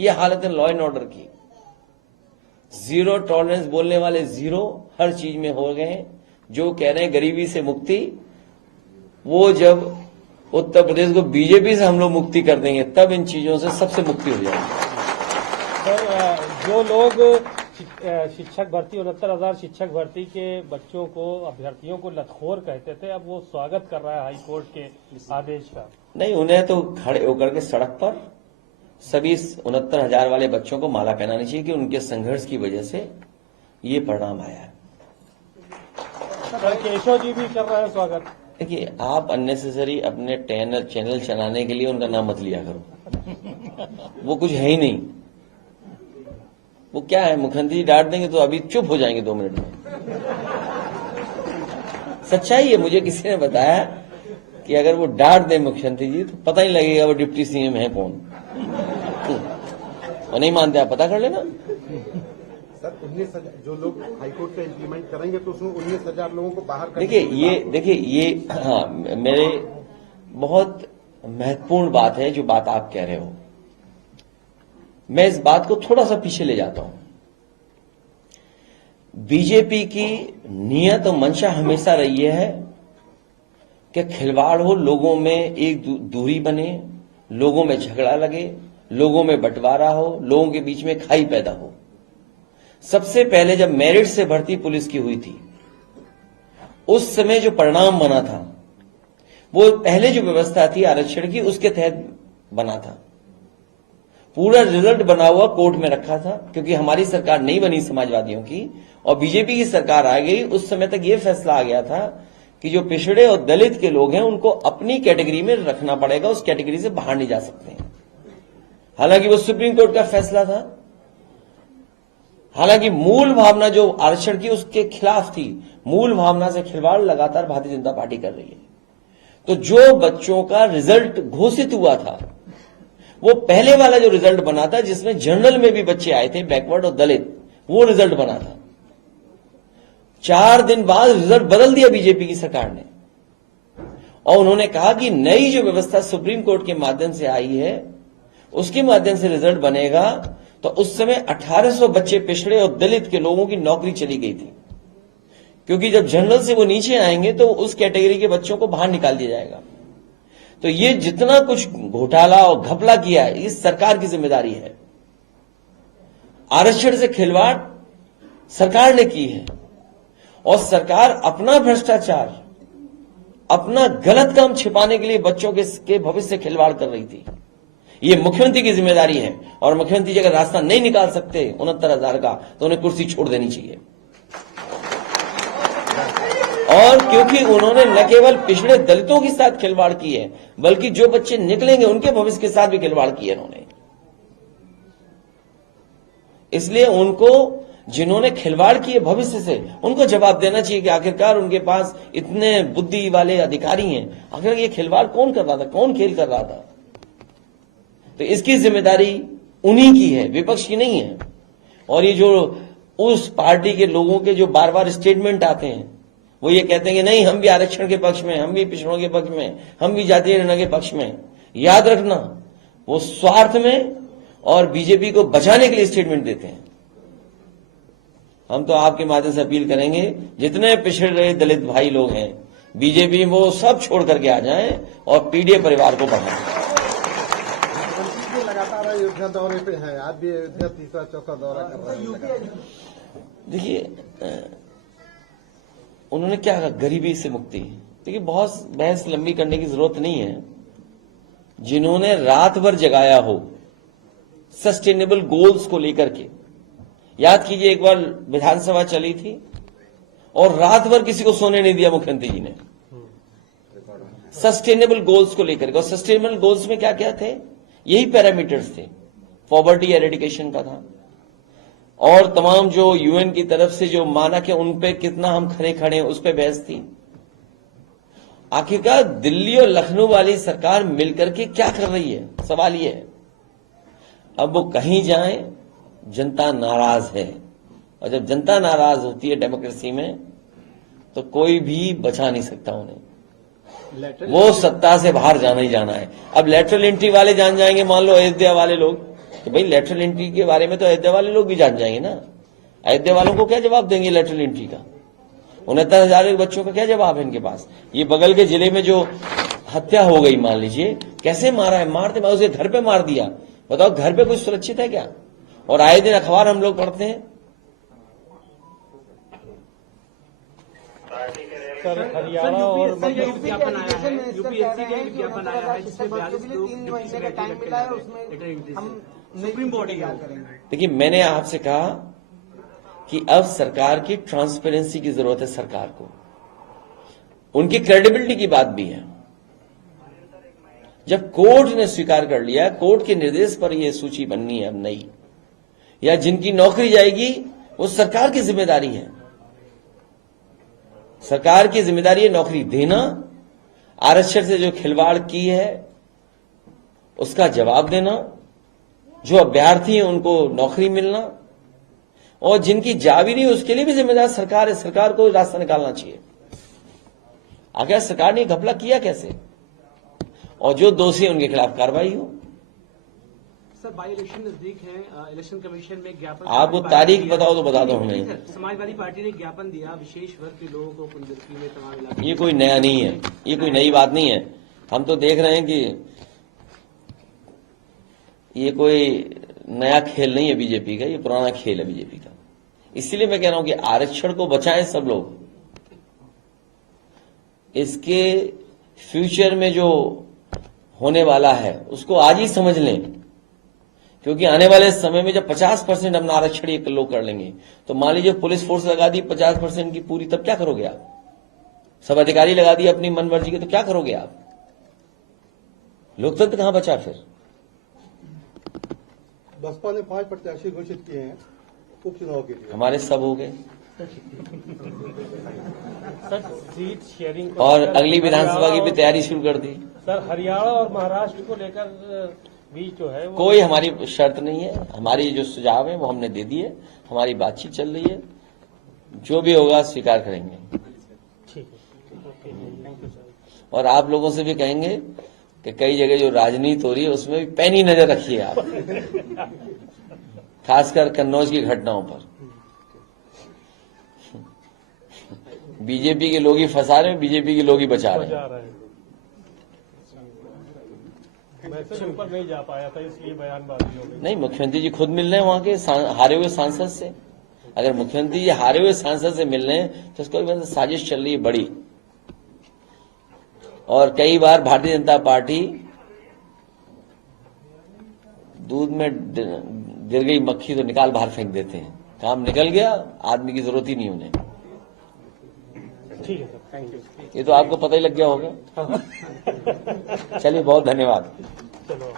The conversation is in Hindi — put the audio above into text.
ये हालत है लॉ एंड ऑर्डर की। जीरो टॉलरेंस बोलने वाले जीरो हर चीज में हो गए हैं। जो कह रहे हैं गरीबी से मुक्ति, वो जब उत्तर प्रदेश को बीजेपी से हम लोग मुक्ति कर देंगे तब इन चीजों से सबसे मुक्ति हो जाएगी। सर, जो लोग शिक्षक भर्ती 69,000 शिक्षक भर्ती के बच्चों को, अभ्यर्थियों को लतखोर कहते थे, अब वो स्वागत कर रहा है हाईकोर्ट के आदेश का। नहीं, उन्हें तो खड़े होकर के सड़क पर सभी 69,000 वाले बच्चों को माला पहनानी चाहिए कि उनके संघर्ष की वजह से ये परिणाम आया है। केशव जी भी कर रहे हैं स्वागत। देखिए, आप अननेसेसरी अपने चैनल चलाने के लिए उनका नाम मत लिया करो। वो कुछ है ही नहीं। वो क्या है, मुख्यमंत्री जी डांट देंगे तो अभी चुप हो जाएंगे 2 मिनट में। सच्चाई है, मुझे किसी ने बताया कि अगर वो डांट दे मुख्यमंत्री जी तो पता ही लगेगा वो डिप्टी सीएम है कौन। और नहीं मानते आप पता कर लेना। सर 19,000 जो लोग हाईकोर्ट का इम्प्लीमेंट करेंगे तो उसमें 19,000 लोगों को बाहर देखिए ये हाँ, मेरे बहुत महत्वपूर्ण बात है जो बात आप कह रहे हो। मैं इस बात को थोड़ा सा पीछे ले जाता हूं। बीजेपी की नियत और मंशा हमेशा रही है कि खिलवाड़ हो, लोगों में एक दूरी बने, लोगों में झगड़ा लगे, लोगों में बंटवारा हो, लोगों के बीच में खाई पैदा हो। सबसे पहले जब मेरिट से भर्ती पुलिस की हुई थी, उस समय जो परिणाम बना था वो पहले जो व्यवस्था थी आरक्षण की, उसके तहत बना था। पूरा रिजल्ट बना हुआ कोर्ट में रखा था, क्योंकि हमारी सरकार नहीं बनी समाजवादियों की और बीजेपी की सरकार आ गई। उस समय तक यह फैसला आ गया था कि जो पिछड़े और दलित के लोग हैं उनको अपनी कैटेगरी में रखना पड़ेगा, उस कैटेगरी से बाहर नहीं जा सकते हैं। हालांकि वो सुप्रीम कोर्ट का फैसला था। हालांकि मूल भावना जो आरक्षण की उसके खिलाफ थी, मूल भावना से खिलवाड़ लगातार भारतीय जनता पार्टी कर रही है। तो जो बच्चों का रिजल्ट घोषित हुआ था, वो पहले वाला जो रिजल्ट बना था जिसमें जनरल में भी बच्चे आए थे, बैकवर्ड और दलित, वो रिजल्ट बना था। 4 दिन बाद रिजल्ट बदल दिया बीजेपी की सरकार ने और उन्होंने कहा कि नई जो व्यवस्था सुप्रीम कोर्ट के माध्यम से आई है उसके माध्यम से रिजल्ट बनेगा। तो उस समय 1800 बच्चे पिछड़े और दलित के लोगों की नौकरी चली गई थी, क्योंकि जब जनरल से वो नीचे आएंगे तो उस कैटेगरी के बच्चों को बाहर निकाल दिया जाएगा। तो ये जितना कुछ घोटाला और घपला किया है, इस सरकार की जिम्मेदारी है। आरक्षण से खिलवाड़ सरकार ने की है और सरकार अपना भ्रष्टाचार, अपना गलत काम छिपाने के लिए बच्चों के भविष्य से खिलवाड़ कर रही थी। ये मुख्यमंत्री की जिम्मेदारी है और मुख्यमंत्री जी अगर रास्ता नहीं निकाल सकते 69,000 का तो उन्हें कुर्सी छोड़ देनी चाहिए। और क्योंकि उन्होंने न केवल पिछड़े दलितों के साथ खिलवाड़ की है, बल्कि जो बच्चे निकलेंगे उनके भविष्य के साथ भी खिलवाड़ की है उन्होंने। इसलिए उनको, जिन्होंने खिलवाड़ की है भविष्य से, उनको जवाब देना चाहिए कि आखिरकार उनके पास इतने बुद्धि वाले अधिकारी हैं, आखिर ये खिलवाड़ कौन कर रहा था, कौन खेल कर रहा था। तो इसकी जिम्मेदारी उन्हीं की है, विपक्ष की नहीं है। और ये जो उस पार्टी के लोगों के जो बार बार स्टेटमेंट आते हैं, वो ये कहते हैं कि नहीं हम भी आरक्षण के पक्ष में, हम भी पिछड़ों के पक्ष में, हम भी जातीय निर्णय के पक्ष में। याद रखना, वो स्वार्थ में और बीजेपी को बचाने के लिए स्टेटमेंट देते हैं। हम तो आपके माध्यम से अपील करेंगे, जितने पिछड़ रहे दलित भाई लोग हैं बीजेपी, वो सब छोड़ करके आ जाएं और पीडीए परिवार को बढ़ाएं। लगातार अयोध्या दौरे पे है, आज भी अयोध्या तीसरा चौथा दौरा कर रहे हैं। देखिए, उन्होंने क्या कहा, गरीबी से मुक्ति। देखिए, बहुत बहस लंबी करने की जरूरत नहीं है। जिन्होंने रात भर जगाया हो सस्टेनेबल गोल्स को लेकर के, याद कीजिए एक बार विधानसभा चली थी और रात भर किसी को सोने नहीं दिया मुख्यमंत्री जी ने, सस्टेनेबल गोल्स को लेकर के। और सस्टेनेबल गोल्स में क्या क्या थे, यही पैरामीटर्स थे। पॉवर्टी एरेडिकेशन का था और तमाम जो यूएन की तरफ से जो मानक है उन पे कितना हम खड़े हैं, उस पे बहस थी। आखिरकार दिल्ली और लखनऊ वाली सरकार मिलकर के क्या कर रही है, सवाल ये है। अब वो कहीं जाएं, जनता नाराज है और जब जनता नाराज होती है डेमोक्रेसी में तो कोई भी बचा नहीं सकता उन्हें। वो सत्ता से बाहर जाना ही जाना है। अब लेटरल एंट्री वाले जान जाएंगे, मान लो अयोध्या वाले लोग, तो भाई लेटरल एंट्री के बारे में तो अयोध्या वाले लोग भी जान जाएंगे ना। अयोध्या वालों को क्या जवाब देंगे लेटरल एंट्री का? 69,000 बच्चों का क्या जवाब है इनके पास? ये बगल के जिले में जो हत्या हो गई, मान लीजिए, कैसे मारा है? मारते उसे घर पे मार दिया। बताओ, घर पे कुछ सुरक्षित है क्या? और आए दिन अखबार हम लोग पढ़ते हैं। सर हरियाणा और विज्ञापन आया है, यूपीएससी का विज्ञापन आया है जिसमें 42 लोग 3 महीने का टाइम मिला है, उसमें हम सुप्रीम कोर्ट तैयार करेंगे। देखिए, मैंने आपसे कहा कि अब सरकार की ट्रांसपेरेंसी की जरूरत है। सरकार को उनकी क्रेडिबिलिटी की बात भी है। जब कोर्ट ने स्वीकार कर लिया, कोर्ट के निर्देश पर यह सूची बननी है अब नई, या जिनकी नौकरी जाएगी वो सरकार की जिम्मेदारी है। सरकार की जिम्मेदारी है नौकरी देना, आरक्षण से जो खिलवाड़ की है उसका जवाब देना, जो अभ्यर्थी हैं उनको नौकरी मिलना, और जिनकी जा भी नहीं उसके लिए भी जिम्मेदार सरकार है। सरकार को रास्ता निकालना चाहिए। आखिर सरकार ने घपला किया कैसे? और जो दोषी हैं उनके खिलाफ कार्रवाई हो। सर, बाई इलेक्शन नजदीक है, इलेक्शन कमीशन में ज्ञापन, आप वो तारीख बताओ तो बता दो हमें। समाजवादी पार्टी ने ज्ञापन दिया विशेष वर्ग के लोगों को कुंदरकी में तमाम इलाकों। ये कोई नया नहीं है, ये कोई नई बात नहीं है। हम तो देख रहे हैं कि ये कोई नया खेल नहीं है बीजेपी का, ये पुराना खेल है बीजेपी का। इसलिए मैं कह रहा हूं कि आरक्षण को बचाएं सब लोग। इसके फ्यूचर में जो होने वाला है उसको आज ही समझ लें, क्योंकि आने वाले समय में जब 50% अपना आरक्षण ये लोग कर लेंगे, तो मान लीजिए पुलिस फोर्स लगा दी 50% की पूरी, तब क्या करोगे आप? सब अधिकारी लगा दिए अपनी मन मर्जी के, तो क्या करोगे आप? लोकतंत्र कहां बचा फिर? बसपा ने 5 प्रत्याशी घोषित किए हैं उपचुनाव के लिए। हमारे सब हो गए, सर सीट शेयरिंग को और लेकर अगली विधानसभा की भी हरियाणा तैयारी शुरू कर दी। सर हरियाणा और महाराष्ट्र को लेकर भी जो है वो कोई हमारी शर्त नहीं है। हमारी जो सुझाव है वो हमने दे दिए, हमारी बातचीत चल रही है, जो भी होगा स्वीकार करेंगे। ठीक है, ओके, थैंक यू सर। और आप लोगों से भी कहेंगे कि कई जगह जो राजनीति हो रही है उसमें भी पैनी नजर रखिए आप, खासकर कन्नौज की घटनाओं पर। बीजेपी के लोग ही फंसा रहे हैं, बीजेपी के लोग ही बचा रहे हैं। जा रहा है। मैं तो ऊपर नहीं जा पाया था इसलिए बयानबाजी हो गई। नहीं, मुख्यमंत्री जी खुद मिल रहे हैं वहां के हारे हुए सांसद से। अगर मुख्यमंत्री जी हारे हुए सांसद से मिल रहे हैं तो उसको साजिश चल रही है बड़ी। और कई बार भारतीय जनता पार्टी दूध में गिर गई मक्खी तो निकाल बाहर फेंक देते हैं। काम निकल गया, आदमी की जरूरत ही नहीं उन्हें। ठीक है सर, थैंक यू। ये तो आपको पता ही लग गया होगा। चलिए, बहुत धन्यवाद। चलो